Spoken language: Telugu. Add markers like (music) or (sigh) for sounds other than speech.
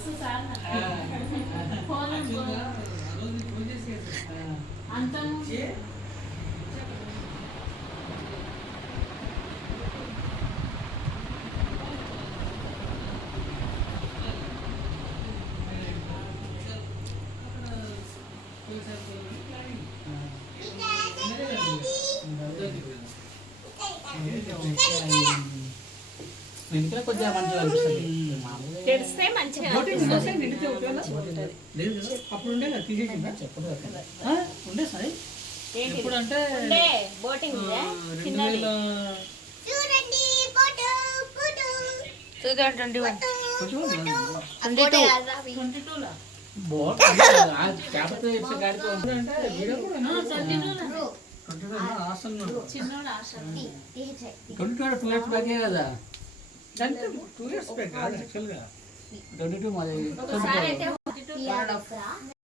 మస్తు సార్ ఫోన్ అంత ఇంట్లో కొద్దిగా మంచిగా అనిపిస్తుంది. తెరిస్తే మంచిగా లేదు. కదా? అప్పుడు ఉండే కదా? తీసేసిందా ఆ, ఉండే సార్. ఏంటిది? ఎప్పుడు అంటే ఉండే బోటింగ్ ఉందే? రెండు చిన్నది వేల ట్వంటీ వన్. (laughs) అంటే వీడియో కూడా ట్వంటీ చిన్నోడు ట్వంటీ టూ టూ ఇయర్స్ బ్యాకే కదా? టూ ఇయర్స్ బ్యాక్ యాక్చువల్గా ట్వంటీ టూ మాది.